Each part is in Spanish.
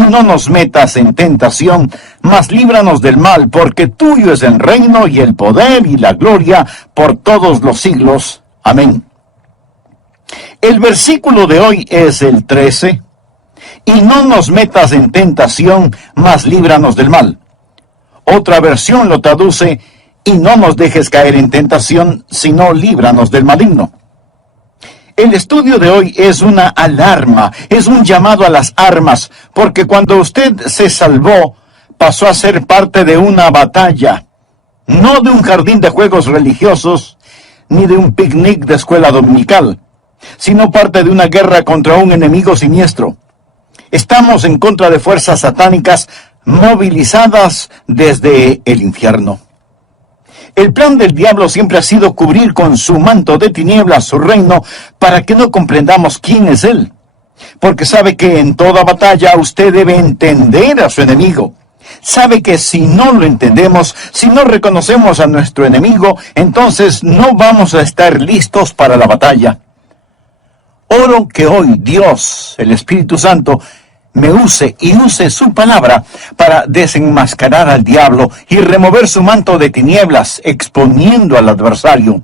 y no nos metas en tentación, mas líbranos del mal, porque tuyo es el reino y el poder y la gloria por todos los siglos. Amén. El versículo de hoy es el 13. Y no nos metas en tentación, mas líbranos del mal. Otra versión lo traduce, y no nos dejes caer en tentación, sino líbranos del maligno. El estudio de hoy es una alarma, es un llamado a las armas, porque cuando usted se salvó, pasó a ser parte de una batalla, no de un jardín de juegos religiosos, ni de un picnic de escuela dominical, sino parte de una guerra contra un enemigo siniestro. Estamos en contra de fuerzas satánicas movilizadas desde el infierno. El plan del diablo siempre ha sido cubrir con su manto de tinieblas su reino para que no comprendamos quién es él. Porque sabe que en toda batalla usted debe entender a su enemigo. Sabe que si no lo entendemos, si no reconocemos a nuestro enemigo, entonces no vamos a estar listos para la batalla. Oro que hoy Dios, el Espíritu Santo, me use y use su palabra para desenmascarar al diablo y remover su manto de tinieblas, exponiendo al adversario.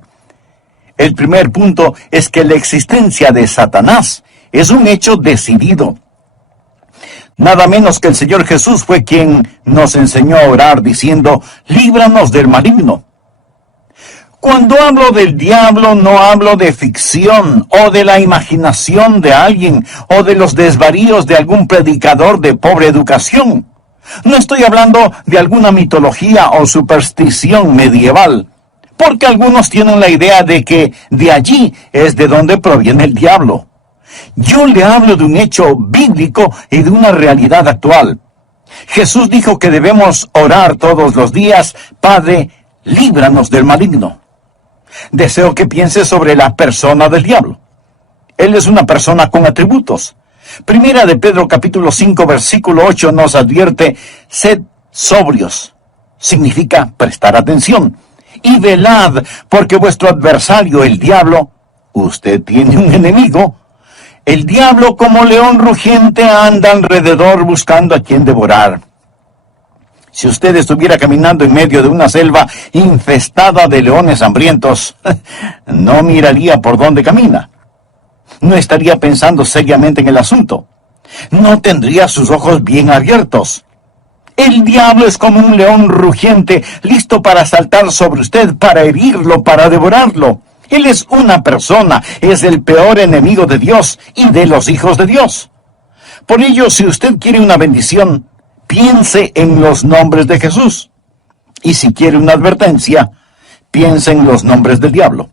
El primer punto es que la existencia de Satanás es un hecho decidido. Nada menos que el Señor Jesús fue quien nos enseñó a orar diciendo, líbranos del maligno. Cuando hablo del diablo, no hablo de ficción o de la imaginación de alguien o de los desvaríos de algún predicador de pobre educación. No estoy hablando de alguna mitología o superstición medieval, porque algunos tienen la idea de que de allí es de donde proviene el diablo. Yo le hablo de un hecho bíblico y de una realidad actual. Jesús dijo que debemos orar todos los días, Padre, líbranos del maligno. Deseo que piense sobre la persona del diablo. Él es una persona con atributos. Primera de Pedro capítulo 5 versículo 8 nos advierte, sed sobrios. Significa prestar atención. Y velad, porque vuestro adversario, el diablo, usted tiene un enemigo. El diablo como león rugiente anda alrededor buscando a quien devorar. Si usted estuviera caminando en medio de una selva infestada de leones hambrientos, no miraría por dónde camina. No estaría pensando seriamente en el asunto. No tendría sus ojos bien abiertos. El diablo es como un león rugiente, listo para saltar sobre usted, para herirlo, para devorarlo. Él es una persona, es el peor enemigo de Dios y de los hijos de Dios. Por ello, si usted quiere una bendición, piense en los nombres de Jesús. Y si quiere una advertencia, piense en los nombres del diablo.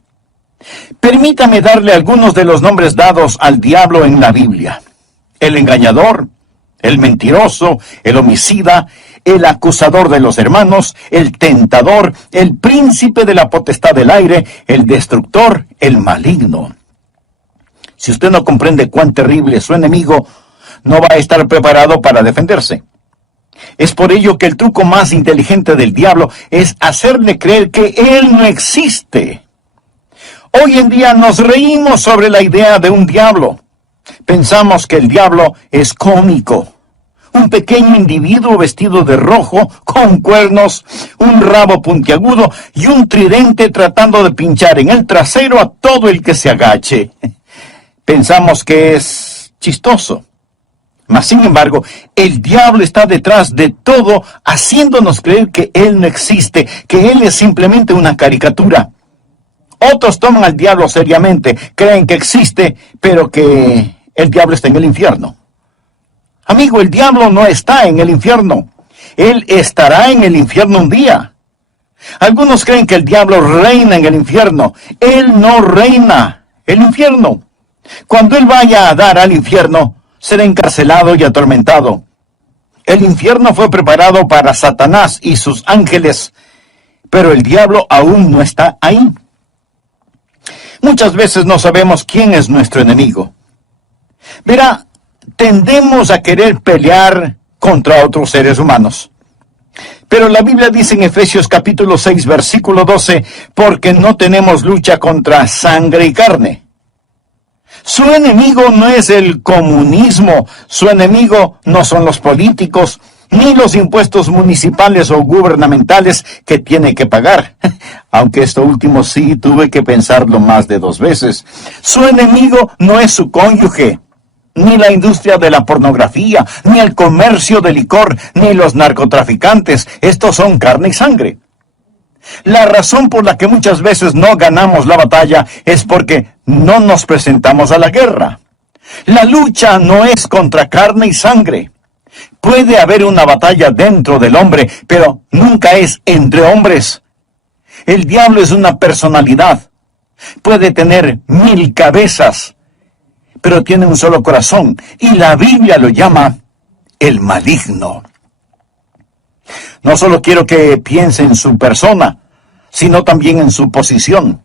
Permítame darle algunos de los nombres dados al diablo en la Biblia. El engañador, el mentiroso, el homicida, el acusador de los hermanos, el tentador, el príncipe de la potestad del aire, el destructor, el maligno. Si usted no comprende cuán terrible es su enemigo, no va a estar preparado para defenderse. Es por ello que el truco más inteligente del diablo es hacerle creer que él no existe. Hoy en día nos reímos sobre la idea de un diablo. Pensamos que el diablo es cómico. Un pequeño individuo vestido de rojo, con cuernos, un rabo puntiagudo y un tridente tratando de pinchar en el trasero a todo el que se agache. Pensamos que es chistoso. Mas, sin embargo, el diablo está detrás de todo, haciéndonos creer que él no existe, que él es simplemente una caricatura. Otros toman al diablo seriamente, creen que existe, pero que el diablo está en el infierno. Amigo, el diablo no está en el infierno. Él estará en el infierno un día. Algunos creen que el diablo reina en el infierno. Él no reina el infierno. Cuando él vaya a dar al infierno, será encarcelado y atormentado. El infierno fue preparado para Satanás y sus ángeles, pero el diablo aún no está ahí. Muchas veces no sabemos quién es nuestro enemigo. Verá, tendemos a querer pelear contra otros seres humanos. Pero la Biblia dice en Efesios capítulo 6, versículo 12, porque no tenemos lucha contra sangre y carne. Su enemigo no es el comunismo, su enemigo no son los políticos, ni los impuestos municipales o gubernamentales que tiene que pagar. Aunque esto último sí tuve que pensarlo más de 2 veces. Su enemigo no es su cónyuge, ni la industria de la pornografía, ni el comercio de licor, ni los narcotraficantes. Estos son carne y sangre. La razón por la que muchas veces no ganamos la batalla es porque no nos presentamos a la guerra. La lucha no es contra carne y sangre. Puede haber una batalla dentro del hombre, pero nunca es entre hombres. El diablo es una personalidad. Puede tener 1000 cabezas, pero tiene un solo corazón, y la Biblia lo llama el maligno. No solo quiero que piense en su persona, sino también en su posición.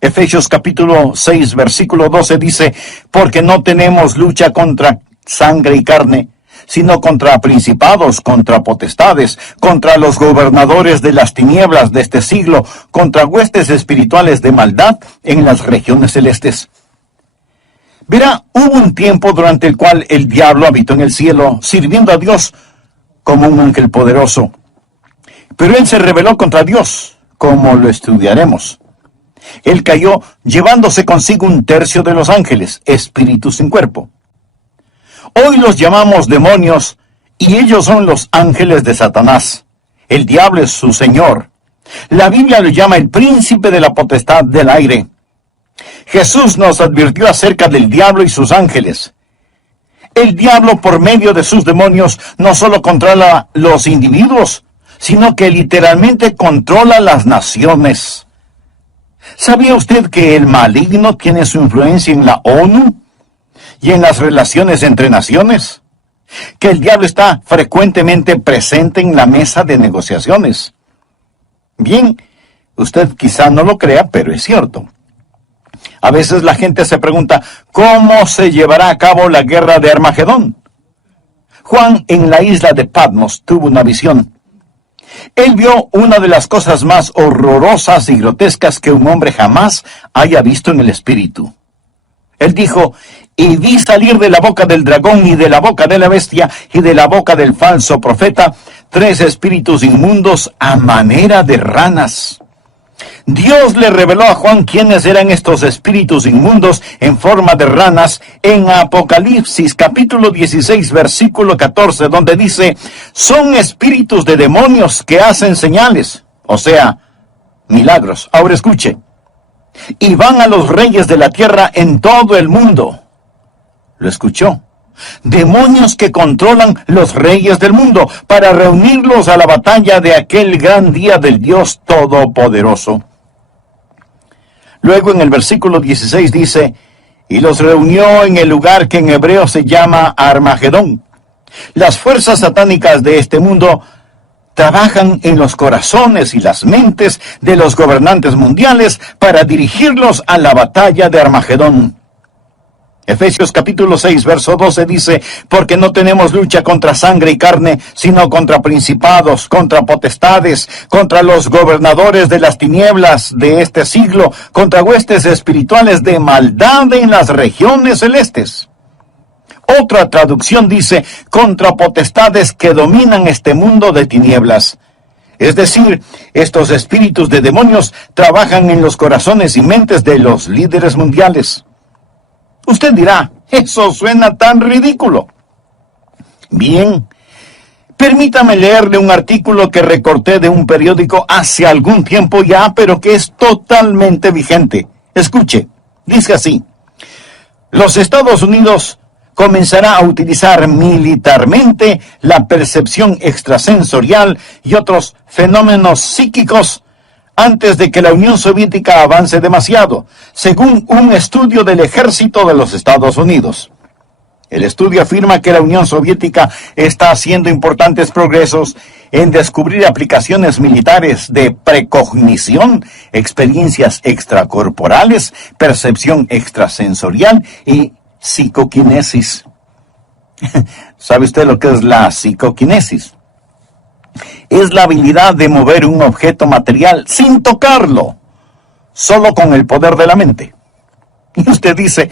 Efesios capítulo 6, versículo 12 dice, porque no tenemos lucha contra sangre y carne, sino contra principados, contra potestades, contra los gobernadores de las tinieblas de este siglo, contra huestes espirituales de maldad en las regiones celestes. Verá, hubo un tiempo durante el cual el diablo habitó en el cielo, sirviendo a Dios como un ángel poderoso. Pero él se rebeló contra Dios, como lo estudiaremos. Él cayó llevándose consigo 1/3 de los ángeles, espíritus sin cuerpo. Hoy los llamamos demonios, y ellos son los ángeles de Satanás. El diablo es su señor. La Biblia lo llama el príncipe de la potestad del aire. Jesús nos advirtió acerca del diablo y sus ángeles. El diablo, por medio de sus demonios, no solo controla los individuos, sino que literalmente controla las naciones. ¿Sabía usted que el maligno tiene su influencia en la ONU y en las relaciones entre naciones? Que el diablo está frecuentemente presente en la mesa de negociaciones. Bien, usted quizá no lo crea, pero es cierto. A veces la gente se pregunta, ¿cómo se llevará a cabo la guerra de Armagedón? Juan, en la isla de Patmos, tuvo una visión. Él vio una de las cosas más horrorosas y grotescas que un hombre jamás haya visto en el espíritu. Él dijo, y vi salir de la boca del dragón y de la boca de la bestia y de la boca del falso profeta 3 espíritus inmundos a manera de ranas. Dios le reveló a Juan quiénes eran estos espíritus inmundos en forma de ranas en Apocalipsis capítulo 16 versículo 14, donde dice, son espíritus de demonios que hacen señales, o sea, milagros. Ahora escuche, y van a los reyes de la tierra en todo el mundo. ¿Lo escuchó? Demonios que controlan los reyes del mundo para reunirlos a la batalla de aquel gran día del Dios Todopoderoso. Luego en el versículo 16 dice, y los reunió en el lugar que en hebreo se llama Armagedón. Las fuerzas satánicas de este mundo trabajan en los corazones y las mentes de los gobernantes mundiales para dirigirlos a la batalla de Armagedón. Efesios capítulo 6, verso 12 dice, porque no tenemos lucha contra sangre y carne, sino contra principados, contra potestades, contra los gobernadores de las tinieblas de este siglo, contra huestes espirituales de maldad en las regiones celestes. Otra traducción dice, contra potestades que dominan este mundo de tinieblas. Es decir, estos espíritus de demonios trabajan en los corazones y mentes de los líderes mundiales. Usted dirá, eso suena tan ridículo. Bien, permítame leerle un artículo que recorté de un periódico hace algún tiempo ya, pero que es totalmente vigente. Escuche, dice así, los Estados Unidos comenzará a utilizar militarmente la percepción extrasensorial y otros fenómenos psíquicos antes de que la Unión Soviética avance demasiado, según un estudio del ejército de los Estados Unidos. El estudio afirma que la Unión Soviética está haciendo importantes progresos en descubrir aplicaciones militares de precognición, experiencias extracorporales, percepción extrasensorial y psicoquinesis. ¿Sabe usted lo que es la psicoquinesis? Es la habilidad de mover un objeto material sin tocarlo, solo con el poder de la mente. Y usted dice,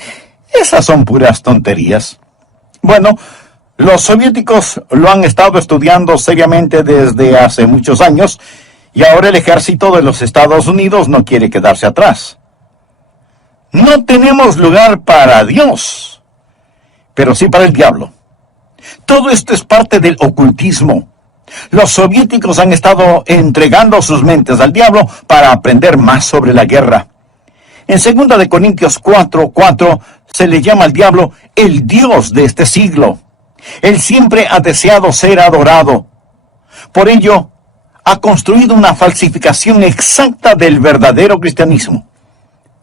Esas son puras tonterías. Bueno, los soviéticos lo han estado estudiando seriamente desde hace muchos años y ahora el ejército de los Estados Unidos no quiere quedarse atrás. No tenemos lugar para Dios, pero sí para el diablo. Todo esto es parte del ocultismo. Los soviéticos han estado entregando sus mentes al diablo para aprender más sobre la guerra. En 2 de Corintios 4:4 se le llama al diablo el Dios de este siglo. Él siempre ha deseado ser adorado. Por ello, ha construido una falsificación exacta del verdadero cristianismo.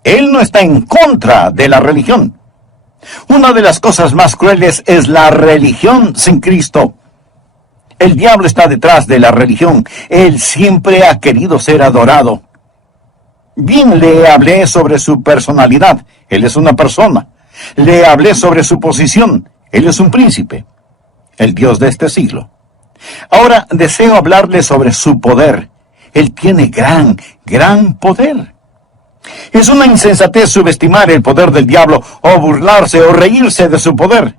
Él no está en contra de la religión. Una de las cosas más crueles es la religión sin Cristo. El diablo está detrás de la religión. Él siempre ha querido ser adorado. Bien, le hablé sobre su personalidad. Él es una persona. Le hablé sobre su posición. Él es un príncipe, el Dios de este siglo. Ahora deseo hablarle sobre su poder. Él tiene gran poder. Es una insensatez subestimar el poder del diablo o burlarse o reírse de su poder.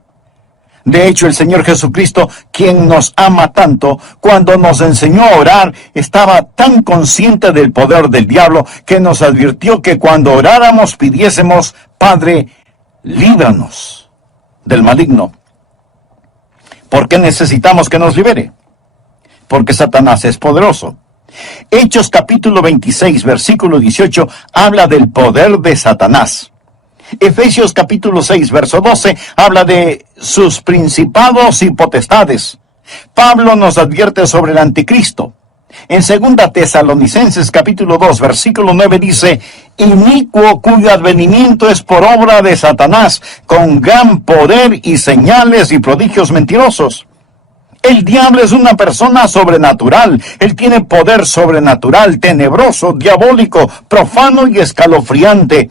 De hecho, el Señor Jesucristo, quien nos ama tanto, cuando nos enseñó a orar, estaba tan consciente del poder del diablo que nos advirtió que cuando oráramos pidiésemos: Padre, líbranos del maligno. ¿Por qué necesitamos que nos libere? Porque Satanás es poderoso. Hechos capítulo 26, versículo 18, habla del poder de Satanás. Efesios capítulo 6, verso 12, habla de sus principados y potestades. Pablo nos advierte sobre el anticristo. En 2 Tesalonicenses capítulo 2, versículo 9 dice: inicuo cuyo advenimiento es por obra de Satanás, con gran poder y señales y prodigios mentirosos. El diablo es una persona sobrenatural. Él tiene poder sobrenatural, tenebroso, diabólico, profano y escalofriante.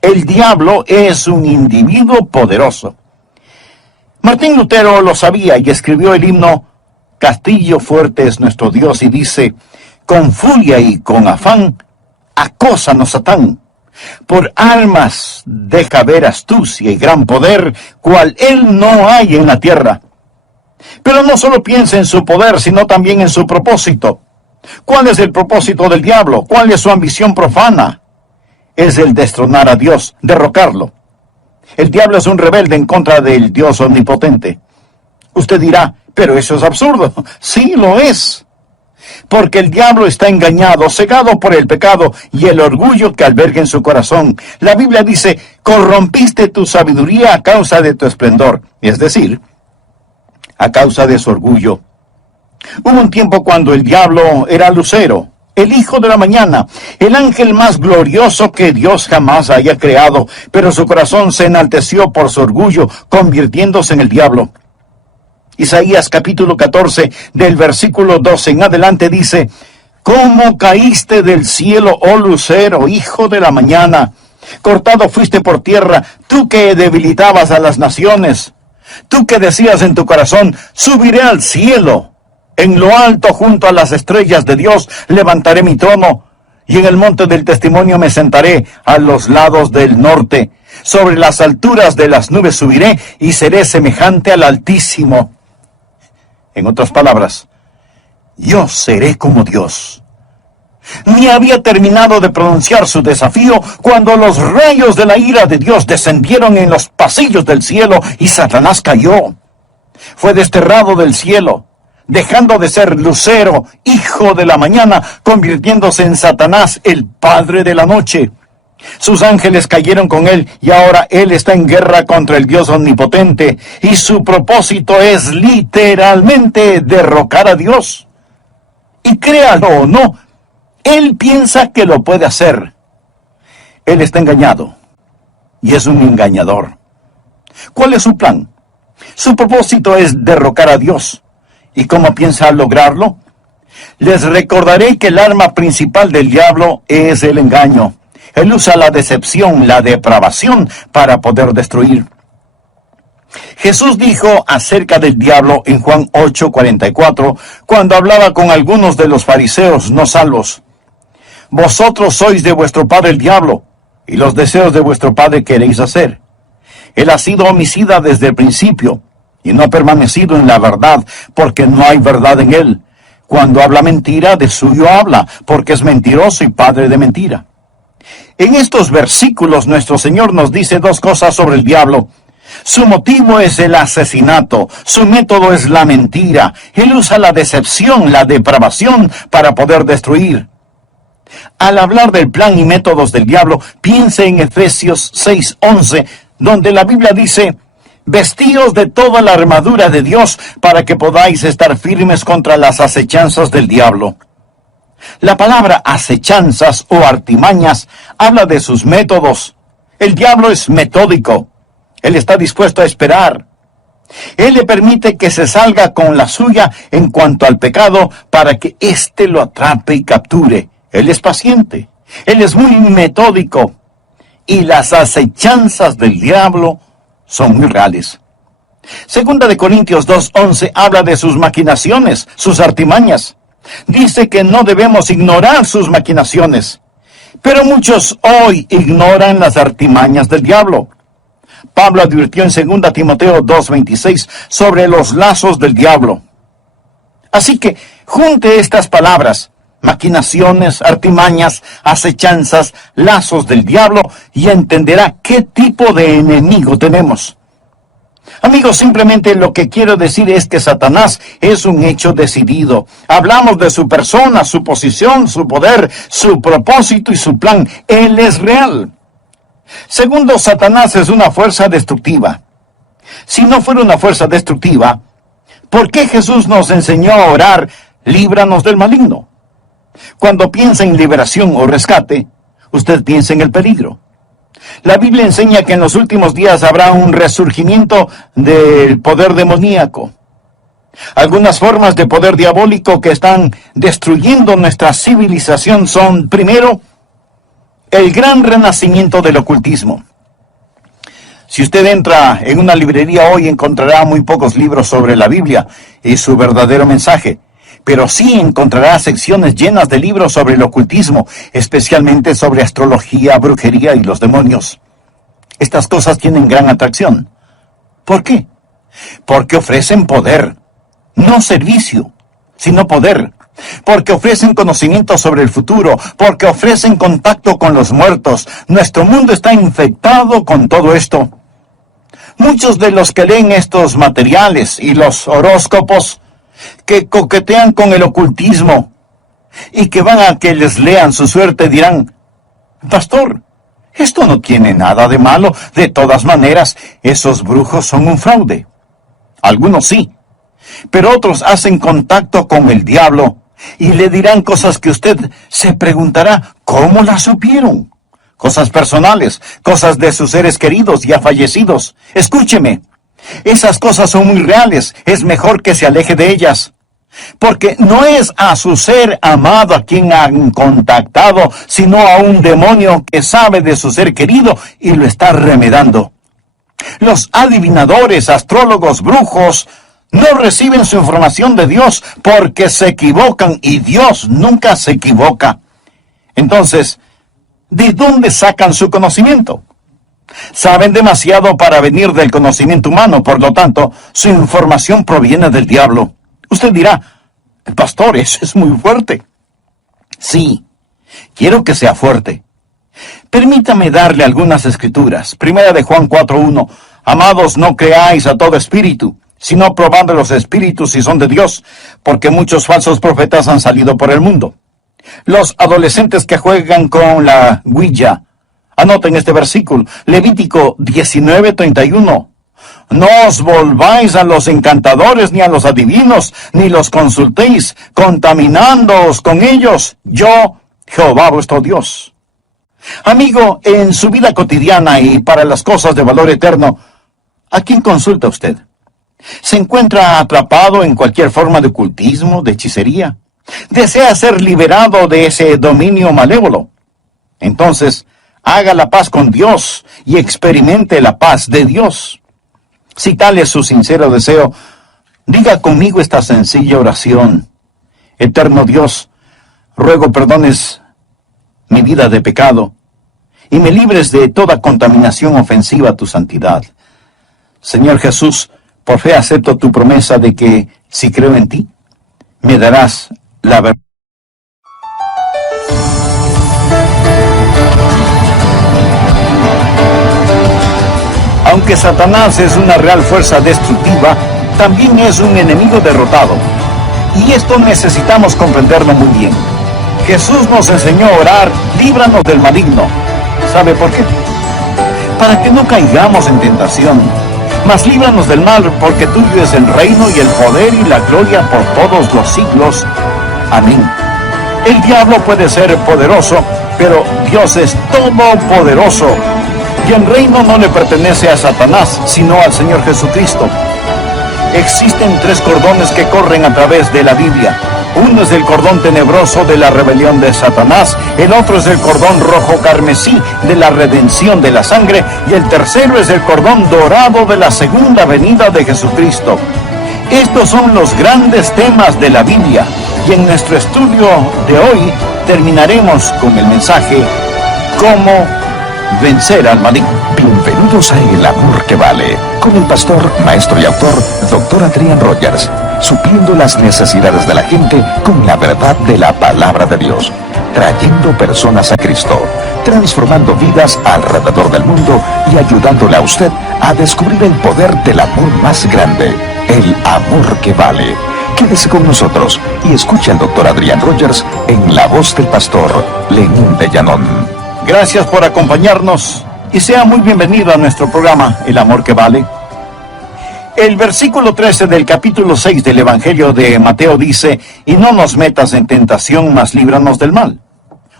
El diablo es un individuo poderoso. Martín Lutero lo sabía y escribió el himno Castillo fuerte es nuestro Dios, y dice: con furia y con afán, acósanos Satán. Por armas deja ver astucia y gran poder, cual él no hay en la tierra. Pero no solo piensa en su poder, sino también en su propósito. ¿Cuál es el propósito del diablo? ¿Cuál es su ambición profana? Es el destronar a Dios, derrocarlo. El diablo es un rebelde en contra del Dios omnipotente. Usted dirá: pero eso es absurdo. Sí, lo es. Porque el diablo está engañado, cegado por el pecado y el orgullo que alberga en su corazón. La Biblia dice: corrompiste tu sabiduría a causa de tu esplendor. Es decir, a causa de su orgullo. Hubo un tiempo cuando el diablo era Lucero, el hijo de la mañana, el ángel más glorioso que Dios jamás haya creado, pero su corazón se enalteció por su orgullo, convirtiéndose en el diablo. Isaías capítulo 14, del versículo 12 en adelante dice: ¿cómo caíste del cielo, oh lucero, hijo de la mañana? Cortado fuiste por tierra, tú que debilitabas a las naciones. Tú que decías en tu corazón: subiré al cielo. En lo alto, junto a las estrellas de Dios, levantaré mi trono. Y en el monte del testimonio me sentaré a los lados del norte. Sobre las alturas de las nubes subiré y seré semejante al Altísimo. En otras palabras, yo seré como Dios. Ni había terminado de pronunciar su desafío cuando los rayos de la ira de Dios descendieron en los pasillos del cielo y Satanás cayó. Fue desterrado del cielo, dejando de ser Lucero, hijo de la mañana, convirtiéndose en Satanás, el padre de la noche. Sus ángeles cayeron con él y ahora él está en guerra contra el Dios omnipotente, y su propósito es literalmente derrocar a Dios. Y créalo o no, él piensa que lo puede hacer. Él está engañado y es un engañador. ¿Cuál es su plan? Su propósito es derrocar a Dios. ¿Y cómo piensa lograrlo? Les recordaré que el arma principal del diablo es el engaño. Él usa la decepción, la depravación para poder destruir. Jesús dijo acerca del diablo en Juan 8:44, cuando hablaba con algunos de los fariseos no salvos: vosotros sois de vuestro padre el diablo, y los deseos de vuestro padre queréis hacer. Él ha sido homicida desde el principio y no ha permanecido en la verdad, porque no hay verdad en él. Cuando habla mentira, de suyo habla, porque es mentiroso y padre de mentira. En estos versículos nuestro Señor nos dice dos cosas sobre el diablo. Su motivo es el asesinato, su método es la mentira. Él usa la decepción, la depravación para poder destruir. Al hablar del plan y métodos del diablo, piense en Efesios 6:11, donde la Biblia dice: vestíos de toda la armadura de Dios para que podáis estar firmes contra las acechanzas del diablo. La palabra acechanzas o artimañas habla de sus métodos. El diablo es metódico. Él está dispuesto a esperar. Él le permite que se salga con la suya en cuanto al pecado para que éste lo atrape y capture. Él es paciente. Él es muy metódico. Y las acechanzas del diablo son muy reales. Segunda de Corintios 2:11 habla de sus maquinaciones, sus artimañas. Dice que no debemos ignorar sus maquinaciones. Pero muchos hoy ignoran las artimañas del diablo. Pablo advirtió en 2 Timoteo 2:26 sobre los lazos del diablo. Así que junte estas palabras: maquinaciones, artimañas, acechanzas, lazos del diablo, y entenderá qué tipo de enemigo tenemos. Amigos, simplemente lo que quiero decir es que Satanás es un hecho decidido. Hablamos de su persona, su posición, su poder, su propósito y su plan. Él es real. Segundo, Satanás es una fuerza destructiva. Si no fuera una fuerza destructiva, ¿por qué Jesús nos enseñó a orar: líbranos del maligno? Cuando piensa en liberación o rescate, usted piensa en el peligro. La Biblia enseña que en los últimos días habrá un resurgimiento del poder demoníaco. Algunas formas de poder diabólico que están destruyendo nuestra civilización son, primero, el gran renacimiento del ocultismo. Si usted entra en una librería hoy, encontrará muy pocos libros sobre la Biblia y su verdadero mensaje. Pero sí encontrará secciones llenas de libros sobre el ocultismo, especialmente sobre astrología, brujería y los demonios. Estas cosas tienen gran atracción. ¿Por qué? Porque ofrecen poder, no servicio, sino poder. Porque ofrecen conocimiento sobre el futuro, porque ofrecen contacto con los muertos. Nuestro mundo está infectado con todo esto. Muchos de los que leen estos materiales y los horóscopos, que coquetean con el ocultismo y que van a que les lean su suerte, dirán: pastor, esto no tiene nada de malo. De todas maneras, esos brujos son un fraude. Algunos sí, pero otros hacen contacto con el diablo y le dirán cosas que usted se preguntará: ¿cómo las supieron? Cosas personales, cosas de sus seres queridos ya fallecidos. Escúcheme. Esas cosas son muy reales. Es mejor que se aleje de ellas. Porque no es a su ser amado a quien han contactado, sino a un demonio que sabe de su ser querido y lo está remedando. Los adivinadores, astrólogos, brujos, no reciben su información de Dios porque se equivocan, y Dios nunca se equivoca. Entonces, ¿de dónde sacan su conocimiento? Saben demasiado para venir del conocimiento humano, por lo tanto, su información proviene del diablo. Usted dirá: pastor, eso es muy fuerte. Sí, quiero que sea fuerte. Permítame darle algunas escrituras. Primera de Juan 4:1. Amados, no creáis a todo espíritu, sino probad los espíritus si son de Dios, porque muchos falsos profetas han salido por el mundo. Los adolescentes que juegan con la Ouija, anoten este versículo, Levítico 19:31. No os volváis a los encantadores ni a los adivinos, ni los consultéis, contaminándoos con ellos. Yo, Jehová vuestro Dios. Amigo, en su vida cotidiana y para las cosas de valor eterno, ¿a quién consulta usted? ¿Se encuentra atrapado en cualquier forma de ocultismo, de hechicería? ¿Desea ser liberado de ese dominio malévolo? Entonces, haga la paz con Dios y experimente la paz de Dios. Si tal es su sincero deseo, diga conmigo esta sencilla oración: Eterno Dios, ruego perdones mi vida de pecado y me libres de toda contaminación ofensiva a tu santidad. Señor Jesús, por fe acepto tu promesa de que, si creo en ti, me darás la verdad. Aunque Satanás es una real fuerza destructiva, también es un enemigo derrotado. Y esto necesitamos comprenderlo muy bien. Jesús nos enseñó a orar, líbranos del maligno. ¿Sabe por qué? Para que no caigamos en tentación. Mas líbranos del mal, porque tuyo es el reino y el poder y la gloria por todos los siglos. Amén. El diablo puede ser poderoso, pero Dios es todopoderoso. Y el reino no le pertenece a Satanás, sino al Señor Jesucristo. Existen 3 cordones que corren a través de la Biblia. Uno es el cordón tenebroso de la rebelión de Satanás, el otro es el cordón rojo carmesí de la redención de la sangre, y el tercero es el cordón dorado de la segunda venida de Jesucristo. Estos son los grandes temas de la Biblia, y en nuestro estudio de hoy terminaremos con el mensaje ¿Cómo vencer al maligno? Bienvenidos a El Amor que Vale, con el pastor, maestro y autor, Dr. Adrian Rogers, supliendo las necesidades de la gente con la verdad de la palabra de Dios, trayendo personas a Cristo, transformando vidas alrededor del mundo y ayudándole a usted a descubrir el poder del amor más grande, el amor que vale. Quédese con nosotros y escuche al Dr. Adrian Rogers en la voz del pastor Lenín de Llanón. Gracias por acompañarnos y sea muy bienvenido a nuestro programa El Amor que Vale. El versículo 13 del capítulo 6 del Evangelio de Mateo dice: y no nos metas en tentación, mas líbranos del mal.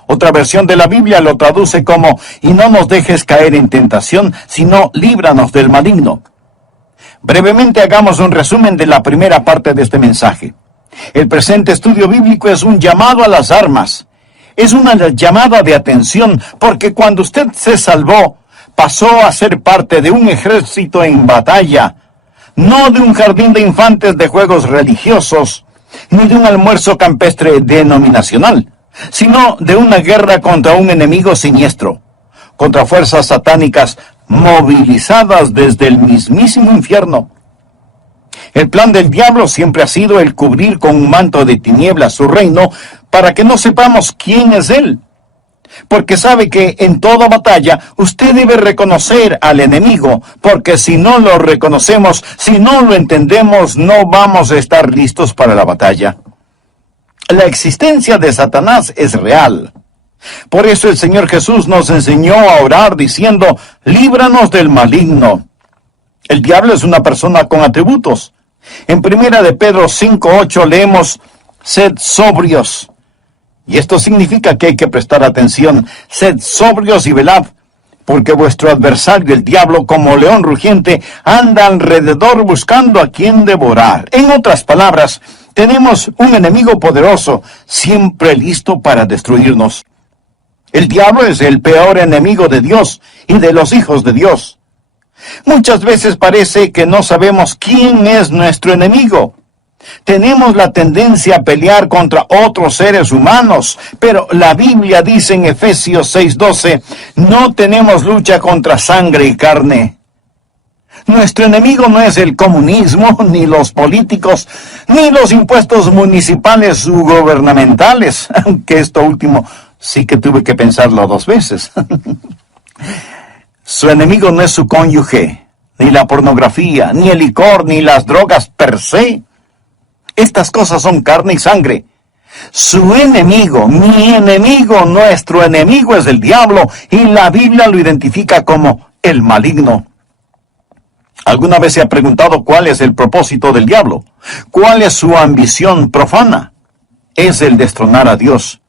Otra versión de la Biblia lo traduce como: y no nos dejes caer en tentación, sino líbranos del maligno. Brevemente hagamos un resumen de la primera parte de este mensaje. El presente estudio bíblico es un llamado a las armas. Es una llamada de atención, porque cuando usted se salvó, pasó a ser parte de un ejército en batalla, no de un jardín de infantes de juegos religiosos, ni de un almuerzo campestre denominacional, sino de una guerra contra un enemigo siniestro, contra fuerzas satánicas movilizadas desde el mismísimo infierno. El plan del diablo siempre ha sido el cubrir con un manto de tinieblas su reino para que no sepamos quién es él. Porque sabe que en toda batalla usted debe reconocer al enemigo, porque si no lo reconocemos, si no lo entendemos, no vamos a estar listos para la batalla. La existencia de Satanás es real. Por eso el Señor Jesús nos enseñó a orar diciendo: líbranos del maligno. El diablo es una persona con atributos. En 1 de Pedro 5:8 leemos: sed sobrios. Y esto significa que hay que prestar atención. Sed sobrios y velad, porque vuestro adversario, el diablo, como león rugiente, anda alrededor buscando a quien devorar. En otras palabras, tenemos un enemigo poderoso, siempre listo para destruirnos. El diablo es el peor enemigo de Dios y de los hijos de Dios. Muchas veces parece que no sabemos quién es nuestro enemigo. Tenemos la tendencia a pelear contra otros seres humanos, pero la Biblia dice en Efesios 6:12, no tenemos lucha contra sangre y carne. Nuestro enemigo no es el comunismo, ni los políticos, ni los impuestos municipales u gubernamentales, aunque esto último sí que tuve que pensarlo 2 veces. Su enemigo no es su cónyuge, ni la pornografía, ni el licor, ni las drogas per se. Estas cosas son carne y sangre. Su enemigo, mi enemigo, nuestro enemigo es el diablo, y la Biblia lo identifica como el maligno. ¿Alguna vez se ha preguntado cuál es el propósito del diablo? ¿Cuál es su ambición profana? Es el destronar a Dios.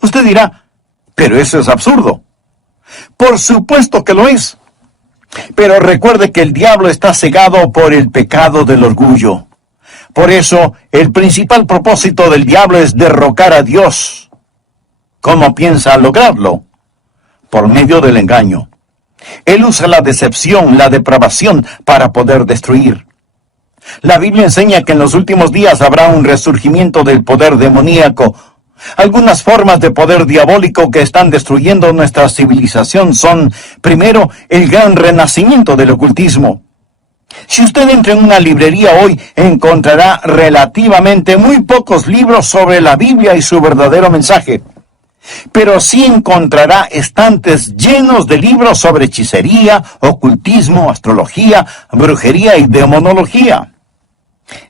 Usted dirá, pero eso es absurdo. Por supuesto que lo es. Pero recuerde que el diablo está cegado por el pecado del orgullo. Por eso, el principal propósito del diablo es derrocar a Dios. ¿Cómo piensa lograrlo? Por medio del engaño. Él usa la decepción, la depravación, para poder destruir. La Biblia enseña que en los últimos días habrá un resurgimiento del poder demoníaco. Algunas formas de poder diabólico que están destruyendo nuestra civilización son, primero, el gran renacimiento del ocultismo. Si usted entra en una librería hoy, encontrará relativamente muy pocos libros sobre la Biblia y su verdadero mensaje. Pero sí encontrará estantes llenos de libros sobre hechicería, ocultismo, astrología, brujería y demonología.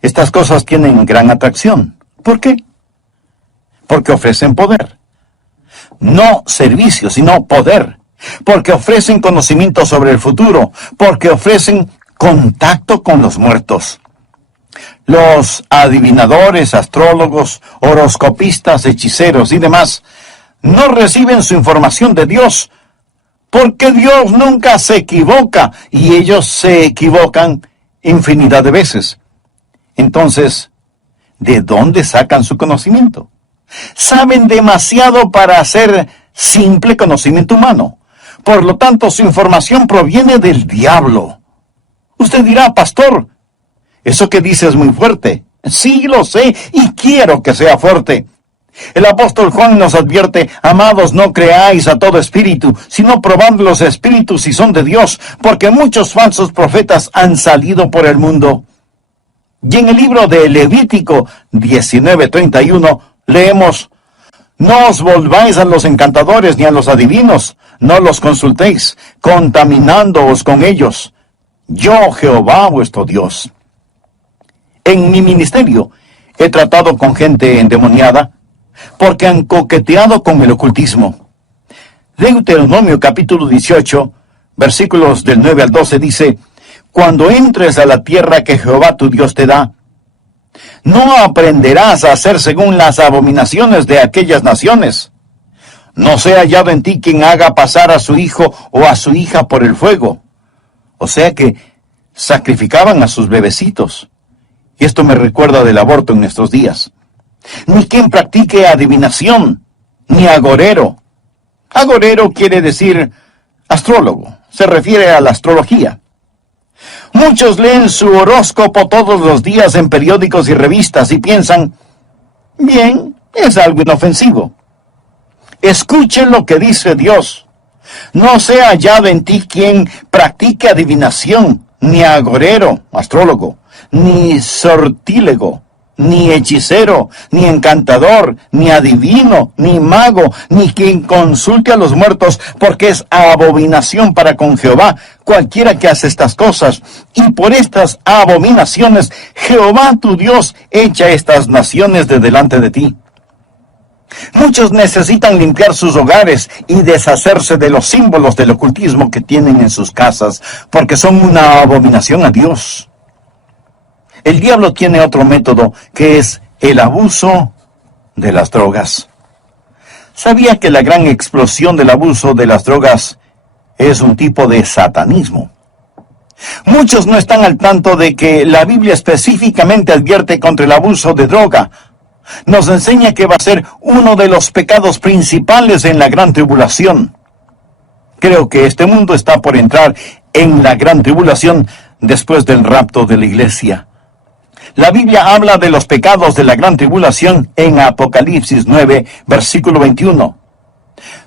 Estas cosas tienen gran atracción. ¿Por qué? Porque ofrecen poder. No servicio, sino poder. Porque ofrecen conocimiento sobre el futuro. Porque ofrecen contacto con los muertos. Los adivinadores, astrólogos, horoscopistas, hechiceros y demás no reciben su información de Dios, porque Dios nunca se equivoca y ellos se equivocan infinidad de veces. Entonces, ¿de dónde sacan su conocimiento? Saben demasiado para hacer simple conocimiento humano. Por lo tanto, su información proviene del diablo. Usted dirá, pastor, eso que dice es muy fuerte. Sí, lo sé, y quiero que sea fuerte. El apóstol Juan nos advierte, amados, no creáis a todo espíritu, sino probad los espíritus si son de Dios, porque muchos falsos profetas han salido por el mundo. Y en el libro de Levítico 19:31 leemos, no os volváis a los encantadores ni a los adivinos, no los consultéis, contaminándoos con ellos. Yo, Jehová, vuestro Dios. En mi ministerio he tratado con gente endemoniada, porque han coqueteado con el ocultismo. Deuteronomio capítulo 18, versículos del 9 al 12 dice, cuando entres a la tierra que Jehová tu Dios te da, no aprenderás a hacer según las abominaciones de aquellas naciones. No sea hallado en ti quien haga pasar a su hijo o a su hija por el fuego. O sea que sacrificaban a sus bebecitos. Y esto me recuerda del aborto en nuestros días. Ni quien practique adivinación, ni agorero. Agorero quiere decir astrólogo, se refiere a la astrología. Muchos leen su horóscopo todos los días en periódicos y revistas y piensan, bien, es algo inofensivo. Escuchen lo que dice Dios. No sea hallado en ti quien practique adivinación, ni agorero, astrólogo, ni sortílego, ni hechicero, ni encantador, ni adivino, ni mago, ni quien consulte a los muertos, porque es abominación para con Jehová cualquiera que hace estas cosas. Y por estas abominaciones, Jehová tu Dios echa estas naciones de delante de ti. Muchos necesitan limpiar sus hogares y deshacerse de los símbolos del ocultismo que tienen en sus casas, porque son una abominación a Dios. El diablo tiene otro método, que es el abuso de las drogas. ¿Sabía que la gran explosión del abuso de las drogas es un tipo de satanismo? Muchos no están al tanto de que la Biblia específicamente advierte contra el abuso de droga. Nos enseña que va a ser uno de los pecados principales en la gran tribulación. Creo que este mundo está por entrar en la gran tribulación después del rapto de la iglesia. La Biblia habla de los pecados de la gran tribulación en Apocalipsis 9, versículo 21.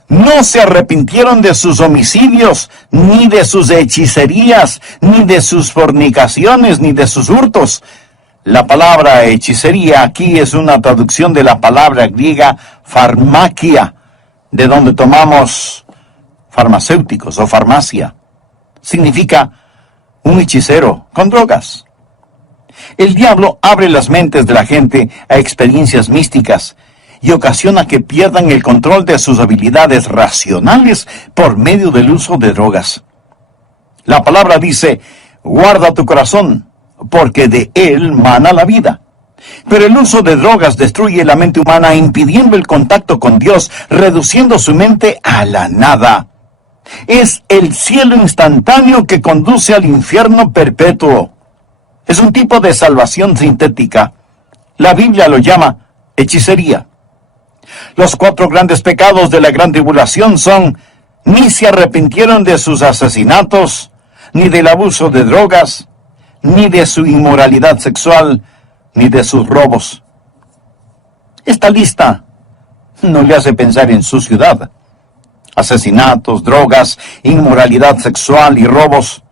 No se arrepintieron de sus homicidios, ni de sus hechicerías, ni de sus fornicaciones, ni de sus hurtos. La palabra hechicería aquí es una traducción de la palabra griega farmakia, de donde tomamos farmacéuticos o farmacia. Significa un hechicero con drogas. El diablo abre las mentes de la gente a experiencias místicas y ocasiona que pierdan el control de sus habilidades racionales por medio del uso de drogas. La palabra dice, guarda tu corazón, porque de él mana la vida. Pero el uso de drogas destruye la mente humana, impidiendo el contacto con Dios, reduciendo su mente a la nada. Es el cielo instantáneo que conduce al infierno perpetuo. Es un tipo de salvación sintética. La Biblia lo llama hechicería. Los 4 grandes pecados de la gran tribulación son: ni se arrepintieron de sus asesinatos, ni del abuso de drogas, ni de su inmoralidad sexual, ni de sus robos. Esta lista no le hace pensar en su ciudad. Asesinatos, drogas, inmoralidad sexual y robos.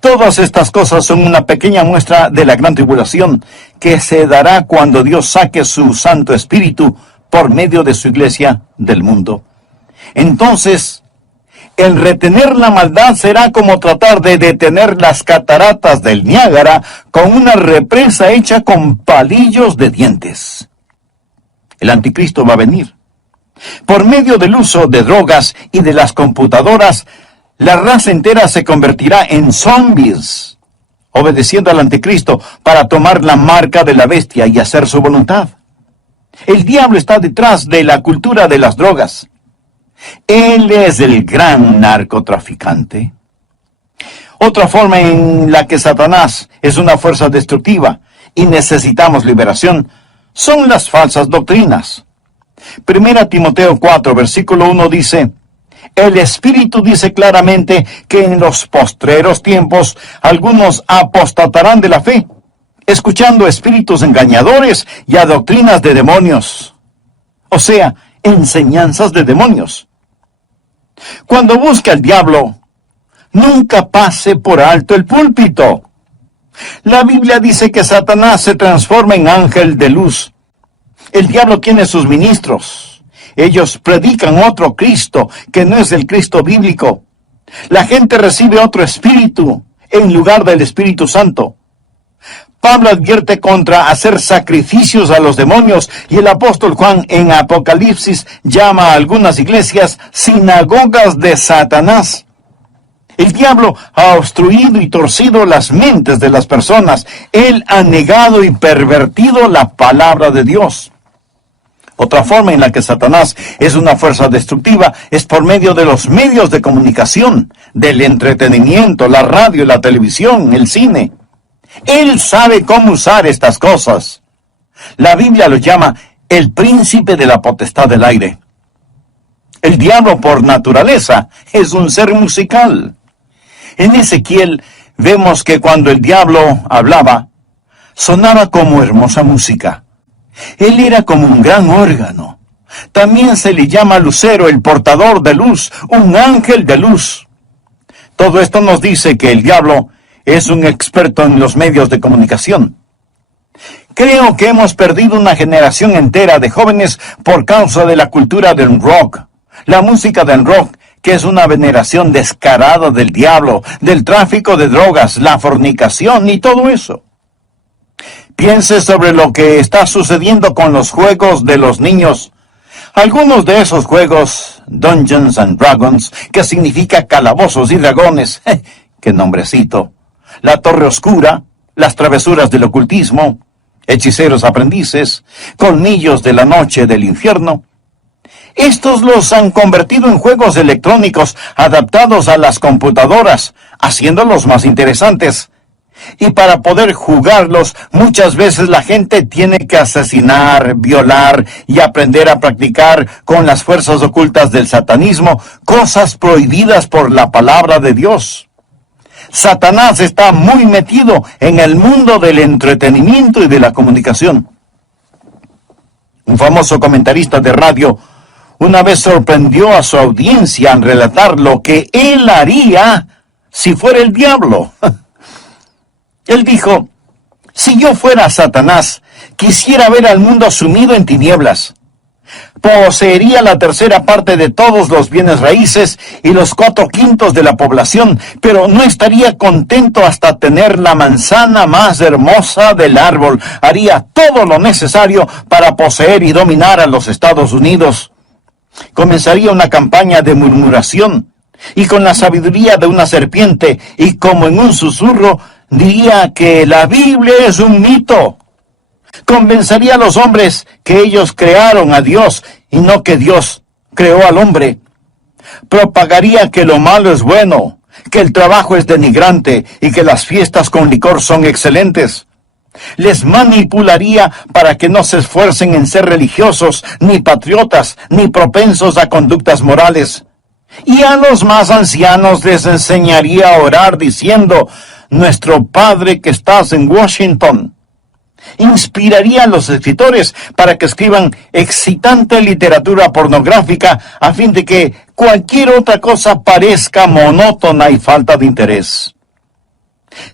Todas estas cosas son una pequeña muestra de la gran tribulación que se dará cuando Dios saque su Santo Espíritu por medio de su iglesia del mundo. Entonces, el retener la maldad será como tratar de detener las cataratas del Niágara con una represa hecha con palillos de dientes. El anticristo va a venir. Por medio del uso de drogas y de las computadoras, la raza entera se convertirá en zombies, obedeciendo al anticristo para tomar la marca de la bestia y hacer su voluntad. El diablo está detrás de la cultura de las drogas. Él es el gran narcotraficante. Otra forma en la que Satanás es una fuerza destructiva y necesitamos liberación son las falsas doctrinas. 1 Timoteo 4, versículo 1 dice: el Espíritu dice claramente que en los postreros tiempos algunos apostatarán de la fe, escuchando espíritus engañadores y a doctrinas de demonios. O sea, enseñanzas de demonios. Cuando busca el diablo, nunca pase por alto el púlpito. La Biblia dice que Satanás se transforma en ángel de luz. El diablo tiene sus ministros. Ellos predican otro Cristo que no es el Cristo bíblico. La gente recibe otro espíritu en lugar del Espíritu Santo. Pablo advierte contra hacer sacrificios a los demonios y el apóstol Juan en Apocalipsis llama a algunas iglesias sinagogas de Satanás. El diablo ha obstruido y torcido las mentes de las personas. Él ha negado y pervertido la palabra de Dios. Otra forma en la que Satanás es una fuerza destructiva es por medio de los medios de comunicación, del entretenimiento, la radio, la televisión, el cine. Él sabe cómo usar estas cosas. La Biblia lo llama el príncipe de la potestad del aire. El diablo por naturaleza es un ser musical. En Ezequiel vemos que cuando el diablo hablaba, sonaba como hermosa música. Él era como un gran órgano. También se le llama lucero, el portador de luz, un ángel de luz. Todo esto nos dice que el diablo es un experto en los medios de comunicación. Creo que hemos perdido una generación entera de jóvenes por causa de la cultura del rock. La música del rock, que es una veneración descarada del diablo, del tráfico de drogas, la fornicación y todo eso. Piense sobre lo que está sucediendo con los juegos de los niños. Algunos de esos juegos, Dungeons and Dragons, que significa calabozos y dragones, ¡qué nombrecito! La Torre Oscura, las travesuras del ocultismo, hechiceros aprendices, colmillos de la noche del infierno. Estos los han convertido en juegos electrónicos adaptados a las computadoras, haciéndolos más interesantes. Y para poder jugarlos, muchas veces la gente tiene que asesinar, violar y aprender a practicar con las fuerzas ocultas del satanismo, cosas prohibidas por la palabra de Dios. Satanás está muy metido en el mundo del entretenimiento y de la comunicación. Un famoso comentarista de radio una vez sorprendió a su audiencia al relatar lo que él haría si fuera el diablo. Él dijo: si yo fuera Satanás, quisiera ver al mundo sumido en tinieblas. Poseería la tercera parte de todos los bienes raíces y los 4/5 de la población, pero no estaría contento hasta tener la manzana más hermosa del árbol. Haría todo lo necesario para poseer y dominar a los Estados Unidos. Comenzaría una campaña de murmuración, y con la sabiduría de una serpiente, y como en un susurro, diría que la Biblia es un mito. Convencería a los hombres que ellos crearon a Dios y no que Dios creó al hombre. Propagaría que lo malo es bueno, que el trabajo es denigrante y que las fiestas con licor son excelentes. Les manipularía para que no se esfuercen en ser religiosos, ni patriotas, ni propensos a conductas morales. Y a los más ancianos les enseñaría a orar diciendo: Nuestro Padre que estás en Washington. Inspiraría a los escritores para que escriban excitante literatura pornográfica a fin de que cualquier otra cosa parezca monótona y falta de interés.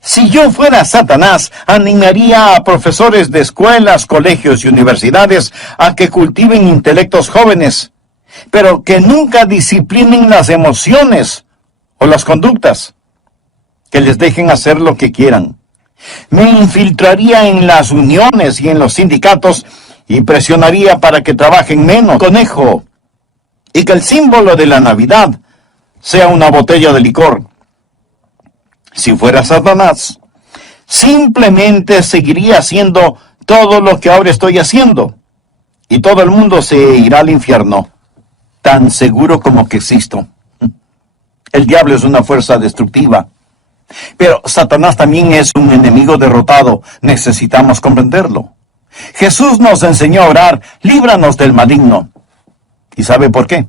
Si yo fuera Satanás, animaría a profesores de escuelas, colegios y universidades a que cultiven intelectos jóvenes, pero que nunca disciplinen las emociones o las conductas, que les dejen hacer lo que quieran. Me infiltraría en las uniones y en los sindicatos y presionaría para que trabajen menos, conejo, y que el símbolo de la Navidad sea una botella de licor. Si fuera Satanás, simplemente seguiría haciendo todo lo que ahora estoy haciendo, y todo el mundo se irá al infierno, tan seguro como que existo. El diablo es una fuerza destructiva, pero Satanás también es un enemigo derrotado. Necesitamos comprenderlo. Jesús nos enseñó a orar: líbranos del maligno. ¿Y sabe por qué?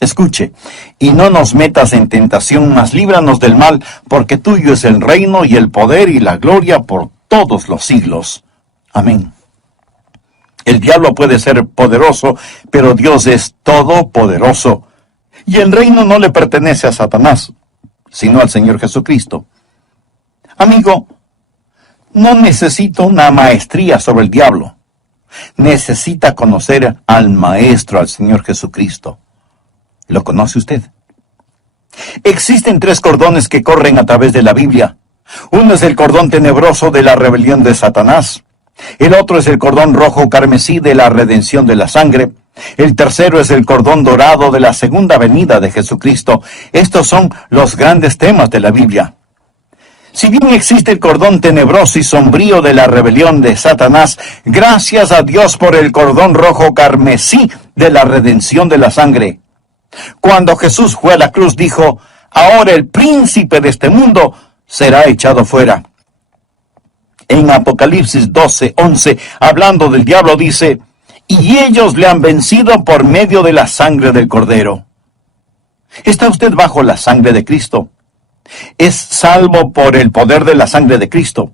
Escuche: y no nos metas en tentación, mas líbranos del mal, porque tuyo es el reino y el poder y la gloria por todos los siglos. Amén. El diablo puede ser poderoso, pero Dios es todopoderoso. Y el reino no le pertenece a Satanás, sino al Señor Jesucristo. Amigo, no necesita una maestría sobre el diablo. Necesita conocer al Maestro, al Señor Jesucristo. ¿Lo conoce usted? Existen 3 cordones que corren a través de la Biblia. Uno es el cordón tenebroso de la rebelión de Satanás. El otro es el cordón rojo carmesí de la redención de la sangre. El tercero es el cordón dorado de la segunda venida de Jesucristo. Estos son los grandes temas de la Biblia. Si bien existe el cordón tenebroso y sombrío de la rebelión de Satanás, gracias a Dios por el cordón rojo carmesí de la redención de la sangre. Cuando Jesús fue a la cruz, dijo: ahora el príncipe de este mundo será echado fuera. En Apocalipsis 12:11, hablando del diablo, dice: y ellos le han vencido por medio de la sangre del Cordero. ¿Está usted bajo la sangre de Cristo? Es salvo por el poder de la sangre de Cristo.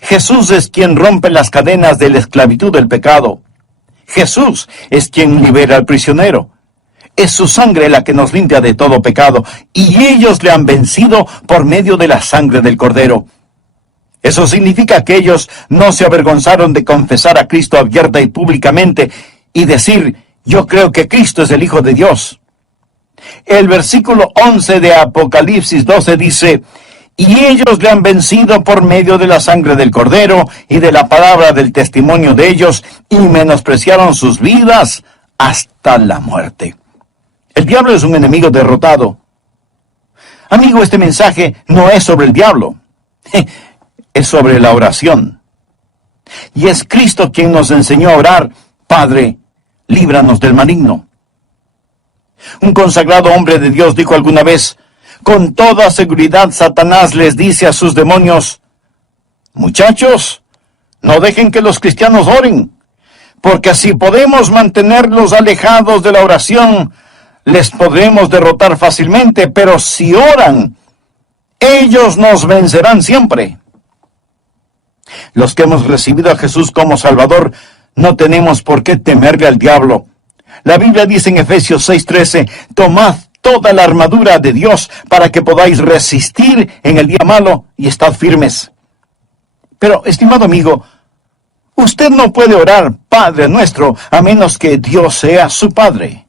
Jesús es quien rompe las cadenas de la esclavitud del pecado. Jesús es quien libera al prisionero. Es su sangre la que nos limpia de todo pecado, y ellos le han vencido por medio de la sangre del Cordero. Eso significa que ellos no se avergonzaron de confesar a Cristo abierta y públicamente y decir: yo creo que Cristo es el Hijo de Dios. El versículo 11 de Apocalipsis 12 dice: y ellos le han vencido por medio de la sangre del Cordero y de la palabra del testimonio de ellos, y menospreciaron sus vidas hasta la muerte. El diablo es un enemigo derrotado. Amigo, este mensaje no es sobre el diablo. Es sobre la oración. Y es Cristo quien nos enseñó a orar: Padre, líbranos del maligno. Un consagrado hombre de Dios dijo alguna vez: con toda seguridad Satanás les dice a sus demonios: muchachos, no dejen que los cristianos oren, porque así podemos mantenerlos alejados de la oración, les podremos derrotar fácilmente, pero si oran, ellos nos vencerán siempre. Los que hemos recibido a Jesús como Salvador no tenemos por qué temerle al diablo. La Biblia dice en Efesios 6:13: tomad toda la armadura de Dios para que podáis resistir en el día malo y estad firmes. Pero, estimado amigo, usted no puede orar Padre nuestro a menos que Dios sea su Padre.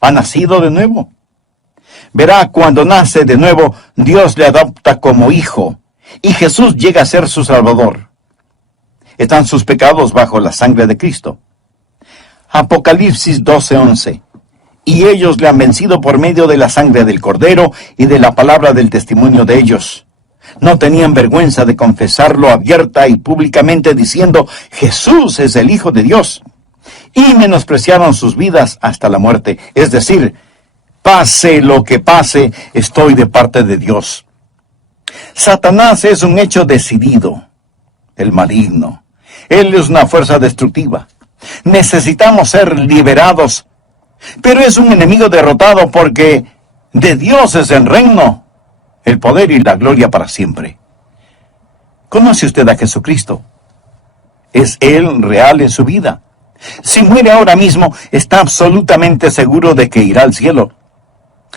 ¿Ha nacido de nuevo? Verá, cuando nace de nuevo, Dios le adopta como hijo, y Jesús llega a ser su Salvador. Están sus pecados bajo la sangre de Cristo. Apocalipsis 12:11. Y ellos le han vencido por medio de la sangre del Cordero y de la palabra del testimonio de ellos. No tenían vergüenza de confesarlo abierta y públicamente, diciendo: Jesús es el Hijo de Dios. Y menospreciaron sus vidas hasta la muerte. Es decir, pase lo que pase, estoy de parte de Dios. Satanás es un hecho decidido, el maligno. Él es una fuerza destructiva. Necesitamos ser liberados, pero es un enemigo derrotado, porque de Dios es el reino, el poder y la gloria para siempre. ¿Conoce usted a Jesucristo? ¿Es Él real en su vida? Si muere ahora mismo, está absolutamente seguro de que irá al cielo.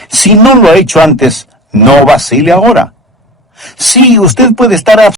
Si no lo ha hecho antes, no vacile ahora. Sí, usted puede estar